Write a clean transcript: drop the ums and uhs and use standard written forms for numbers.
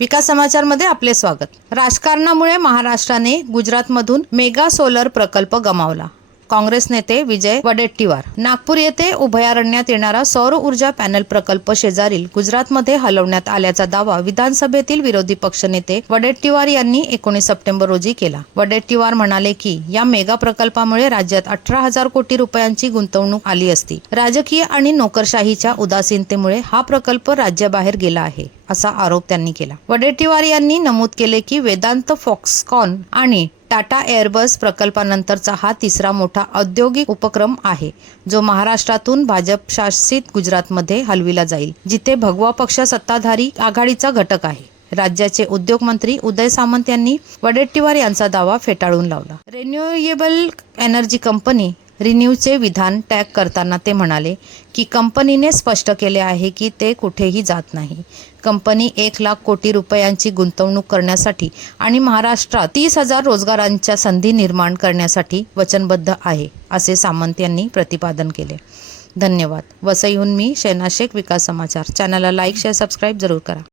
विकास समाचारमध्ये आपले स्वागत। राजकारणामुळे महाराष्ट्राने गुजरातमधून मेगा सोलर प्रकल्प गमावला। काँग्रेस नेते विजय वडेट्टीवार नागपूर येथे उभयारण्यात येणारा सौर ऊर्जा पॅनल प्रकल्प शेजारील गुजरातमध्ये हलवण्यात आल्याचा दावा विधानसभेतील विरोधी पक्षनेते वडेट्टीवार यांनी 19 सप्टेंबर रोजी केला। वडेट्टीवार म्हणाले की या मेगा प्रकल्पामुळे राज्यात 18,000 कोटी रुपयांची गुंतवणूक आली असती। राजकीय आणि नोकरशाहीच्या उदासीनतेमुळे हा प्रकल्प राज्याबाहेर गेला आहे असा आरोप त्यांनी केला। वडेट्टीवार यांनी नमूद केले की वेदांत, फॉक्सकॉन आणि टाटा एअरबस प्रकल्पानंतरचा हा तिसरा मोठा औद्योगिक उपक्रम आहे जो महाराष्ट्रातून भाजप शासित गुजरातमध्ये हलविला जाईल, जिथे भगवा पक्ष सत्ताधारी आघाडीचा घटक आहे। राज्याचे उद्योग मंत्री उदय सामंत यांनी वडेट्टीवार यांचा दावा फेटाळून लावला। रिन्यूएबल एनर्जी कंपनी रिन्यूचे विधान टॅग करताना ते म्हणाले की कंपनीने स्पष्ट केले आहे की ते कुठेही जात नाही। कंपनी 1 लाख कोटी रुपयांची गुंतवणूक करण्यासाठी आणि महाराष्ट्रात 30,000 रोजगारांच्या संधी निर्माण करण्यासाठी वचनबद्ध आहे, असे सामंत यांनी प्रतिपादन केले। धन्यवाद। वसईहून मी शैना शेख, विकास समाचार चॅनलला लाईक, शेअर, सबस्क्राईब जरूर करा।